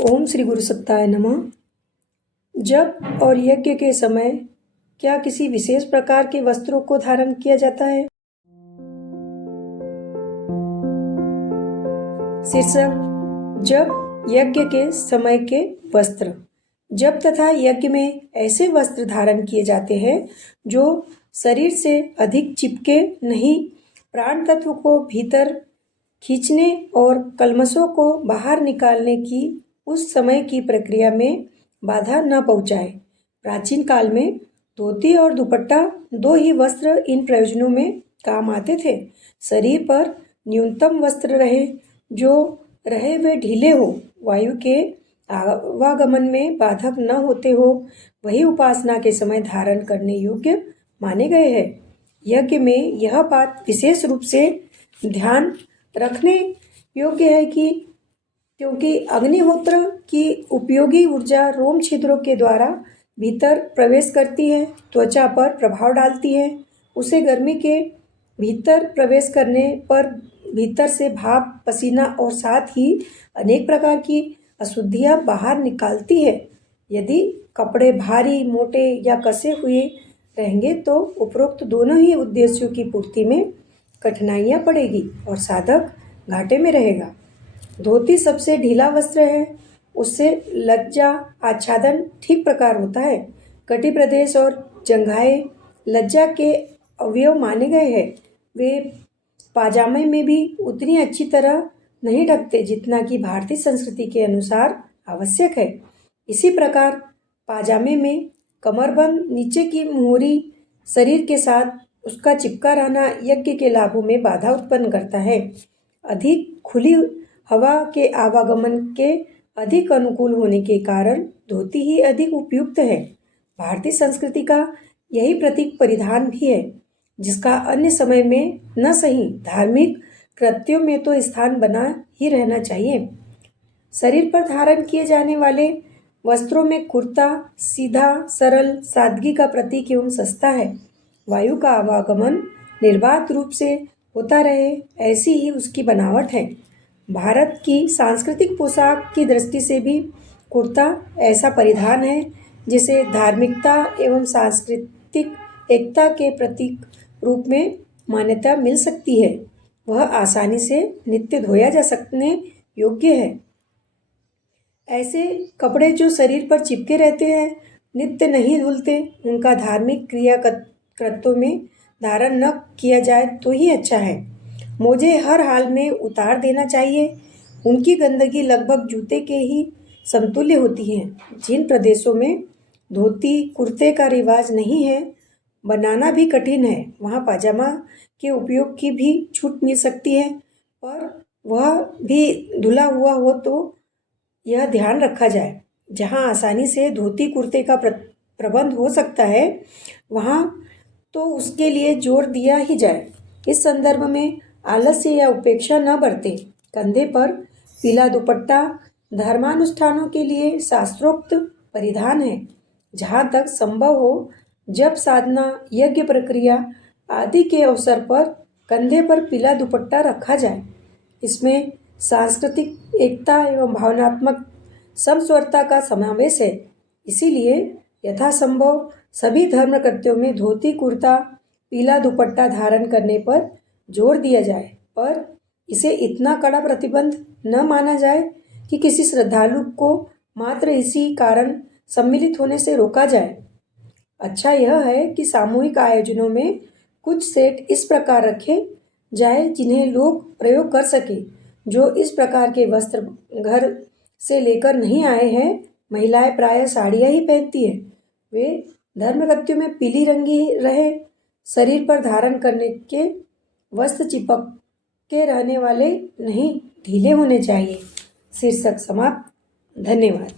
ओम श्री गुरु सत्ताय नमः। जप और यज्ञ के समय क्या किसी विशेष प्रकार के वस्त्रों को धारण किया जाता है? शीर्षक जप यज्ञ के समय के वस्त्र। जप तथा यज्ञ में ऐसे वस्त्र धारण किए जाते हैं जो शरीर से अधिक चिपके नहीं, प्राण तत्व को भीतर खींचने और कल्मशों को बाहर निकालने की उस समय की प्रक्रिया में बाधा न पहुँचाए। प्राचीन काल में धोती और दुपट्टा दो ही वस्त्र इन प्रयोजनों में काम आते थे। शरीर पर न्यूनतम वस्त्र रहे, जो रहे वे ढीले हो, वायु के आवागमन में बाधक न होते हो, वही उपासना के समय धारण करने योग्य माने गए हैं। यज्ञ में यह बात विशेष रूप से ध्यान रखने योग्य है कि क्योंकि अग्निहोत्र की उपयोगी ऊर्जा रोम छिद्रों के द्वारा भीतर प्रवेश करती है, त्वचा पर प्रभाव डालती है, उसे गर्मी के भीतर प्रवेश करने पर भीतर से भाप, पसीना और साथ ही अनेक प्रकार की अशुद्धियां बाहर निकालती है। यदि कपड़े भारी, मोटे या कसे हुए रहेंगे तो उपरोक्त दोनों ही उद्देश्यों की पूर्ति में कठिनाइयां पड़ेगी और साधक घाटे में रहेगा। धोती सबसे ढीला वस्त्र है, उससे लज्जा आच्छादन ठीक प्रकार होता है। कटी प्रदेश और जंघाएं लज्जा के अवयव माने गए हैं। वे पाजामे में भी उतनी अच्छी तरह नहीं ढकते जितना कि भारतीय संस्कृति के अनुसार आवश्यक है। इसी प्रकार पाजामे में कमरबंद, नीचे की मोहरी शरीर के साथ उसका चिपका रहना यज्ञ के लाभों में बाधा उत्पन्न करता है। अधिक खुली हवा के आवागमन के अधिक अनुकूल होने के कारण धोती ही अधिक उपयुक्त है। भारतीय संस्कृति का यही प्रतीक परिधान भी है, जिसका अन्य समय में न सही धार्मिक कृत्यों में तो स्थान बना ही रहना चाहिए। शरीर पर धारण किए जाने वाले वस्त्रों में कुर्ता सीधा, सरल, सादगी का प्रतीक एवं सस्ता है। वायु का आवागमन निर्बाध रूप से होता रहे, ऐसी ही उसकी बनावट है। भारत की सांस्कृतिक पोशाक की दृष्टि से भी कुर्ता ऐसा परिधान है जिसे धार्मिकता एवं सांस्कृतिक एकता के प्रतीक रूप में मान्यता मिल सकती है। वह आसानी से नित्य धोया जा सकने योग्य है। ऐसे कपड़े जो शरीर पर चिपके रहते हैं, नित्य नहीं धुलते, उनका धार्मिक क्रिया कृत्यों में धारण न किया जाए तो ही अच्छा है। मोजे हर हाल में उतार देना चाहिए। उनकी गंदगी लगभग जूते के ही समतुल्य होती है। जिन प्रदेशों में धोती कुर्ते का रिवाज नहीं है, बनाना भी कठिन है, वहाँ पाजामा के उपयोग की भी छूट मिल सकती है, पर वह भी धुला हुआ हो तो यह ध्यान रखा जाए। जहाँ आसानी से धोती कुर्ते का प्रबंध हो सकता है, वहाँ तो उसके लिए जोर दिया ही जाए। इस संदर्भ में आलस्य या उपेक्षा न बरतें। कंधे पर पीला दुपट्टा धर्मानुष्ठानों के लिए शास्त्रोक्त परिधान है। जहाँ तक संभव हो, जप साधना, यज्ञ प्रक्रिया आदि के अवसर पर कंधे पर पीला दुपट्टा रखा जाए। इसमें सांस्कृतिक एकता एवं भावनात्मक समस्वरता का समावेश है। इसीलिए यथासंभव सभी धर्म कृत्यों में धोती कुर्ता पीला दुपट्टा धारण करने पर जोर दिया जाए, पर इसे इतना कड़ा प्रतिबंध न माना जाए कि किसी श्रद्धालु को मात्र इसी कारण सम्मिलित होने से रोका जाए। अच्छा यह है कि सामूहिक आयोजनों में कुछ सेट इस प्रकार रखे जाए जिन्हें लोग प्रयोग कर सके। जो इस प्रकार के वस्त्र घर से लेकर नहीं आए हैं, महिलाएं प्रायः साड़ियाँ ही पहनती हैं। वे धर्मकृत्यों में पीली रंगी रहे। शरीर पर धारण करने के वस्त्र चिपक के रहने वाले नहीं, ढीले होने चाहिए। शीर्षक समाप्त। धन्यवाद।